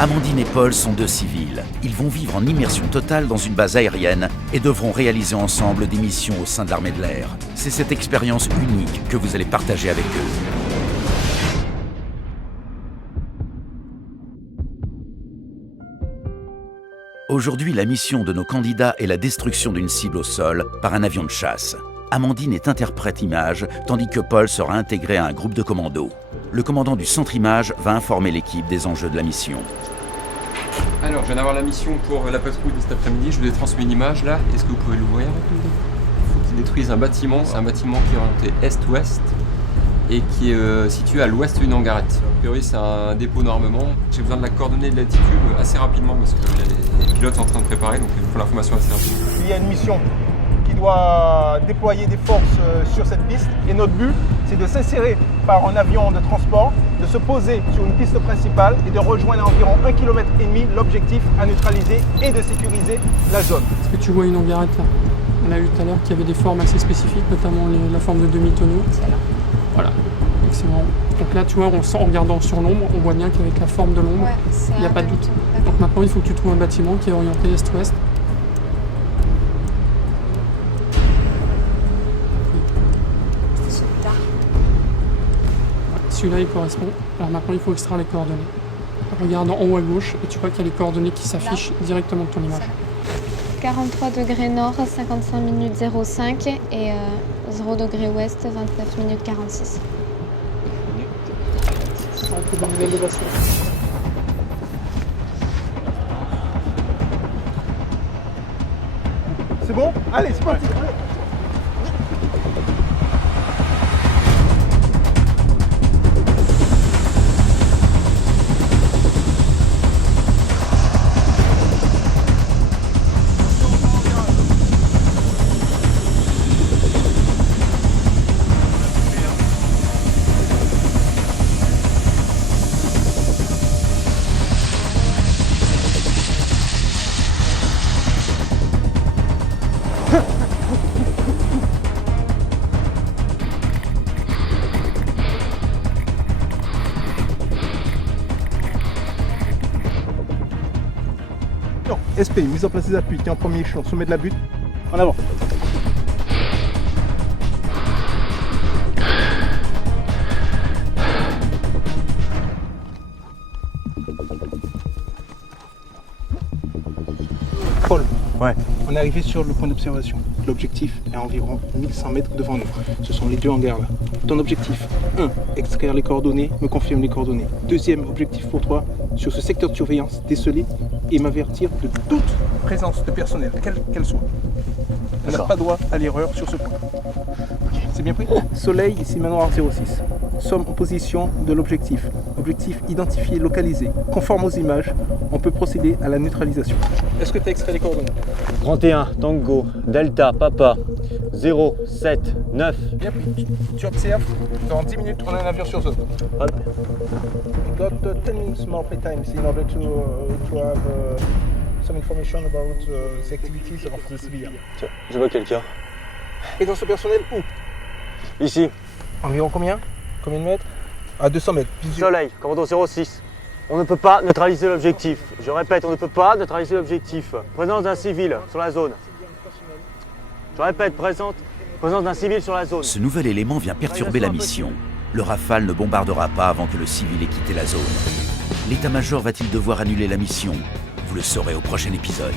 Amandine et Paul sont deux civils. Ils vont vivre en immersion totale dans une base aérienne et devront réaliser ensemble des missions au sein de l'armée de l'air. C'est cette expérience unique que vous allez partager avec eux. Aujourd'hui, la mission de nos candidats est la destruction d'une cible au sol par un avion de chasse. Amandine est interprète image, tandis que Paul sera intégré à un groupe de commando. Le commandant du centre image va informer l'équipe des enjeux de la mission. Alors, je viens d'avoir la mission pour la patrouille de cet après-midi. Je vous ai transmis une image là. Est-ce que vous pouvez l'ouvrir? Il faut qu'ils détruisent un bâtiment. C'est un bâtiment qui est orienté est-ouest et qui est situé à l'ouest d'une hangarette. A priori, c'est un dépôt d'armement. J'ai besoin de la coordonnée de l'altitude assez rapidement parce que les pilotes sont en train de préparer, donc il faut l'information assez rapidement. Il y a une mission qui doit déployer des forces sur cette piste et notre but, c'est de s'insérer par un avion de transport, de se poser sur une piste principale et de rejoindre à environ 1,5 km l'objectif à neutraliser et de sécuriser la zone. Est-ce que tu vois une hangarette là? On a vu tout à l'heure qu'il y avait des formes assez spécifiques, notamment la forme de demi-tonneau. Celle-là. Voilà, excellent. Donc là, tu vois, en regardant sur l'ombre, on voit bien qu'avec la forme de l'ombre, il n'y a pas de doute. Donc maintenant, il faut que tu trouves un bâtiment qui est orienté est-ouest. Celui-là, il correspond. Alors maintenant, il faut extraire les coordonnées. Regarde en haut à gauche et tu vois qu'il y a les coordonnées qui s'affichent directement de ton image. 43 degrés nord, 55 minutes 05 et 0 degré ouest, 29 minutes 46. On peut donner l'élévation. C'est bon? Allez, c'est parti. SP, mise en place des appuis, qui est en premier échelon, sommet de la butte, en avant. Paul, ouais. On est arrivé sur le point d'observation. L'objectif est à environ 1100 mètres devant nous. Ce sont les deux hangars là. Ton objectif, 1. Extraire les coordonnées, me confirme les coordonnées. Deuxième objectif pour toi, sur ce secteur de surveillance, déceler et m'avertir de toute présence de personnel, quelle qu'elle soit. On n'a pas droit à l'erreur sur ce point. C'est bien pris? Soleil, ici manoir 06. Sommes en position de l'objectif. Objectif identifié, localisé. Conforme aux images, on peut procéder à la neutralisation. Est-ce que tu as extrait les coordonnées? 31, Tango, Delta, Papa, 0, 7, 9. Bien pris. Tu observes, dans 10 minutes, on a un avion sur zone. Voilà. We got 10 minutes more playtime in order to have some information about the activities of the civilian. Tiens, je vois quelqu'un. Présence personnelle où? Ici. Environ combien? Combien de mètres? À 200 mètres. Soleil, commando 06. On ne peut pas neutraliser l'objectif. Je répète, on ne peut pas neutraliser l'objectif. Présence d'un civil sur la zone. Je répète, présence d'un civil sur la zone. Ce nouvel élément vient perturber la mission. Le Rafale ne bombardera pas avant que le civil ait quitté la zone. L'état-major va-t-il devoir annuler la mission? Vous le saurez au prochain épisode.